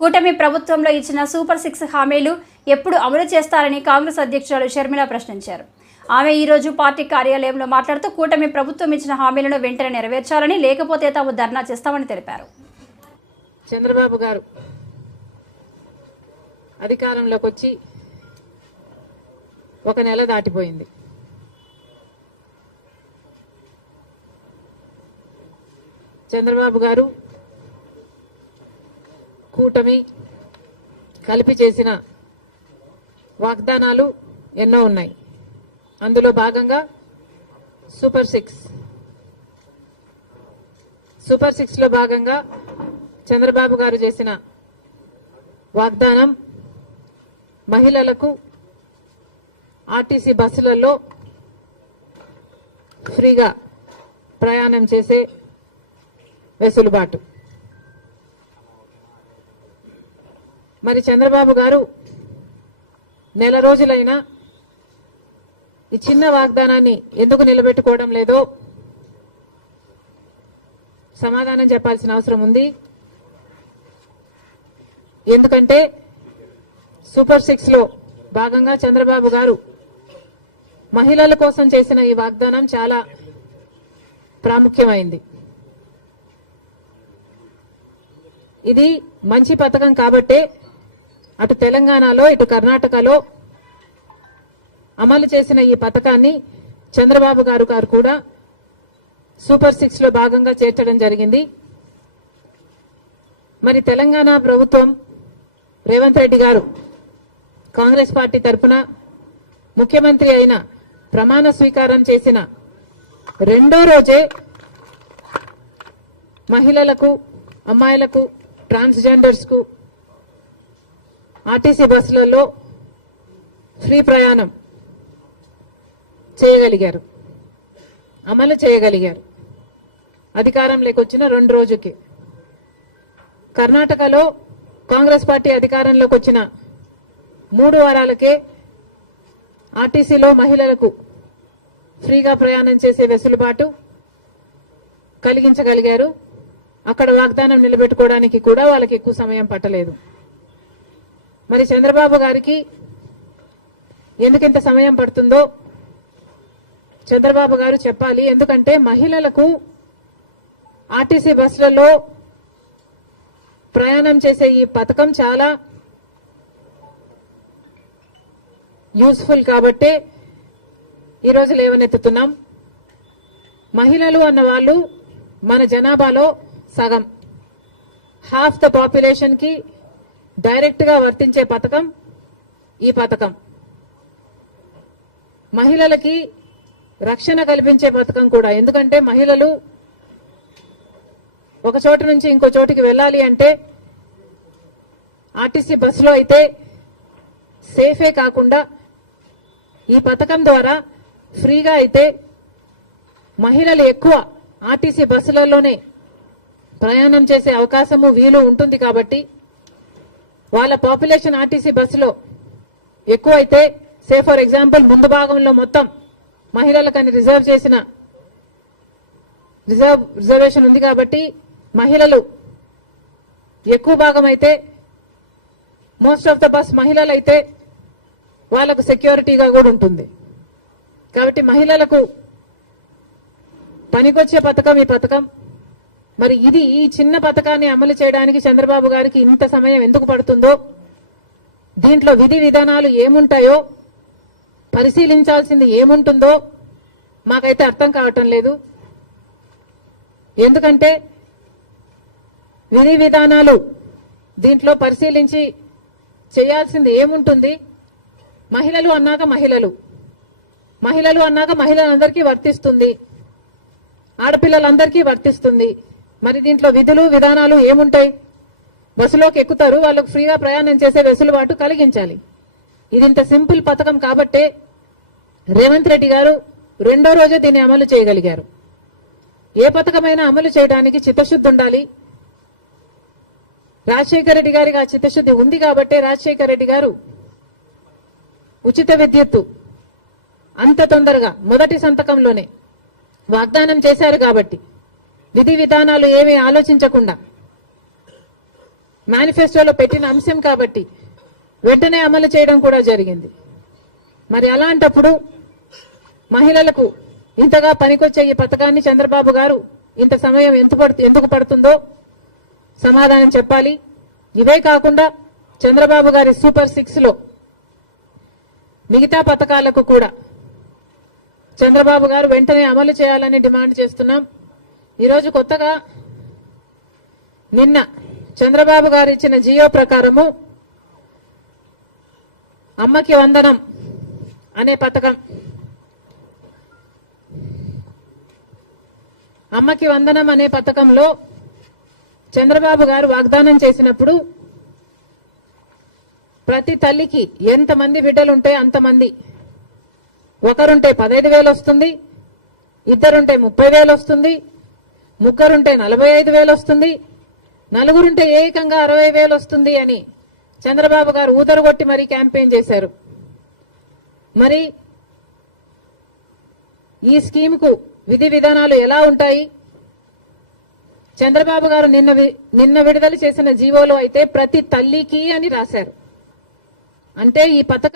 కూటమి ప్రభుత్వంలో ఇచ్చిన సూపర్ 6 హామీలు ఎప్పుడు అమలు చేస్తారని కాంగ్రెస్ అధ్యక్షురాలు షర్మిల ప్రశ్నించారు. ఆమె ఈ రోజు పార్టీ కార్యాలయంలో మాట్లాడుతూ కూటమి ప్రభుత్వం ఇచ్చిన హామీలను వెంటనే నెరవేర్చాలని, లేకపోతే తాము ధర్నా చేస్తామని తెలిపారు. చంద్రబాబు గారు అధికారంలోకి వచ్చి ఒక నెల దాటిపోయింది. చంద్రబాబు గారు కూటమి కలిపి చేసిన వాగ్దానాలు ఎన్నో ఉన్నాయి. అందులో భాగంగా సూపర్ 6 లో భాగంగా చంద్రబాబు గారు చేసిన వాగ్దానం మహిళలకు ఆర్టీసీ బస్సులలో ఫ్రీగా ప్రయాణం చేసే వెసులుబాటు. మరి చంద్రబాబు గారు నెల రోజులైనా ఈ చిన్న వాగ్దానాన్ని ఎందుకు నిలబెట్టుకోవడం లేదో సమాధానం చెప్పాల్సిన అవసరం ఉంది. ఎందుకంటే సూపర్ 6 లో భాగంగా చంద్రబాబు గారు మహిళల కోసం చేసిన ఈ వాగ్దానం చాలా ప్రాముఖ్యమైంది. ఇది మంచి పథకం కాబట్టే అటు తెలంగాణలో ఇటు కర్ణాటకలో అమలు చేసిన ఈ పథకాన్ని చంద్రబాబు గారు కూడా సూపర్ 6 లో భాగంగా చేర్చడం జరిగింది. మరి తెలంగాణ ప్రభుత్వం రేవంత్ రెడ్డి గారు కాంగ్రెస్ పార్టీ తరఫున ముఖ్యమంత్రి అయిన ప్రమాణ స్వీకారం చేసిన రెండో రోజే మహిళలకు, అమ్మాయిలకు, ట్రాన్స్జెండర్స్ కు ఆర్టీసీ బస్సులలో ఫ్రీ ప్రయాణం చేయగలిగారు, అమలు చేయగలిగారు. అధికారంలోకి వచ్చిన 2 రోజుకి. కర్ణాటకలో కాంగ్రెస్ పార్టీ అధికారంలోకి వచ్చిన 3 వారాలకే ఆర్టీసీలో మహిళలకు ఫ్రీగా ప్రయాణం చేసే వెసులుబాటు కలిగించగలిగారు. అక్కడ వాగ్దానం నిలబెట్టుకోవడానికి కూడా వాళ్ళకి ఎక్కువ సమయం పట్టలేదు. మరి చంద్రబాబు గారికి ఎందుకింత సమయం పడుతుందో చంద్రబాబు గారు చెప్పాలి. ఎందుకంటే మహిళలకు ఆర్టీసీ బస్సులలో ప్రయాణం చేసే ఈ పథకం చాలా యూస్ఫుల్ కాబట్టే ఈరోజు లేవనెత్తుతున్నాం. మహిళలు అన్న వాళ్ళు మన జనాభాలో సగం, హాఫ్ ద పాపులేషన్ కి డైరెక్ట్ గా వర్తించే పథకం ఈ పథకం. మహిళలకి రక్షణ కల్పించే పథకం కూడా. ఎందుకంటే మహిళలు ఒక చోటు నుంచి ఇంకో చోటికి వెళ్ళాలి అంటే ఆర్టీసీ బస్సులో అయితే సేఫే కాకుండా ఈ పథకం ద్వారా ఫ్రీగా అయితే మహిళలు ఎక్కువ ఆర్టీసీ బస్సులలోనే ప్రయాణం చేసే అవకాశము వీలు ఉంటుంది. కాబట్టి వాళ్ళ పాపులేషన్ ఆర్టీసీ బస్సులో ఎక్కువ అయితే, సే ఫర్ ఎగ్జాంపుల్ ముందు భాగంలో మొత్తం మహిళలకని రిజర్వేషన్ ఉంది కాబట్టి మహిళలు ఎక్కువ భాగం అయితే, మోస్ట్ ఆఫ్ ద బస్ మహిళలు అయితే వాళ్లకు సెక్యూరిటీగా కూడా ఉంటుంది. కాబట్టి మహిళలకు పనికొచ్చే పథకం ఈ పథకం. మరి ఈ చిన్న పథకాన్ని అమలు చేయడానికి చంద్రబాబు గారికి ఇంత సమయం ఎందుకు పడుతుందో, దీంట్లో విధి విధానాలు ఏముంటాయో, పరిశీలించాల్సింది ఏముంటుందో మాకైతే అర్థం కావటం లేదు. ఎందుకంటే విధి విధానాలు దీంట్లో పరిశీలించి చేయాల్సింది ఏముంటుంది? మహిళలు అన్నాక మహిళలందరికీ వర్తిస్తుంది, ఆడపిల్లలందరికీ వర్తిస్తుంది. మరి దీంట్లో విధులు విధానాలు ఏముంటాయి? బస్సులోకి ఎక్కుతారు, వాళ్ళకు ఫ్రీగా ప్రయాణం చేసే వెసులుబాటు కలిగించాలి. ఇది ఇంత సింపుల్ పథకం కాబట్టే రేవంత్ రెడ్డి గారు రెండో రోజే దీన్ని అమలు చేయగలిగారు. ఏ పథకమైనా అమలు చేయడానికి చిత్తశుద్ధి ఉండాలి. రాజశేఖర రెడ్డి గారికి ఆ చిత్తశుద్ధి ఉంది కాబట్టే రాజశేఖర రెడ్డి గారు ఉచిత విద్యుత్తు అంత తొందరగా మొదటి సంతకంలోనే వాగ్దానం చేశారు. కాబట్టి విధి విధానాలు ఏమీ ఆలోచించకుండా మేనిఫెస్టోలో పెట్టిన అంశం కాబట్టి వెంటనే అమలు చేయడం కూడా జరిగింది. మరి అలాంటప్పుడు మహిళలకు ఇంతగా పనికొచ్చే ఈ పథకాన్ని చంద్రబాబు గారు ఇంత సమయం ఎందుకు పడుతుందో సమాధానం చెప్పాలి. ఇవే కాకుండా చంద్రబాబు గారి సూపర్ 6 లో మిగతా పథకాలకు కూడా చంద్రబాబు గారు వెంటనే అమలు చేయాలని డిమాండ్ చేస్తున్నాం. ఈరోజు కొత్తగా నిన్న చంద్రబాబు గారు ఇచ్చిన జియో ప్రకారము అమ్మకి వందనం అనే పథకం, అమ్మకి వందనం అనే పథకంలో చంద్రబాబు గారు వాగ్దానం చేసినప్పుడు ప్రతి తల్లికి ఎంతమంది బిడ్డలుంటే అంతమంది, ఒకరుంటే 15,000 వస్తుంది, ఇద్దరుంటే 30,000 వస్తుంది, ముగ్గురుంటే 45,000 వస్తుంది, నలుగురుంటే ఏకంగా 60,000 వస్తుంది అని చంద్రబాబు గారు ఊదరగొట్టి మరీ క్యాంపెయిన్ చేశారు. మరి ఈ స్కీమ్కు విధి విధానాలు ఎలా ఉంటాయి? చంద్రబాబు గారు నిన్న విడుదల చేసిన జీవోలో అయితే ప్రతి తల్లికి అని రాశారు. అంటే ఈ పథకం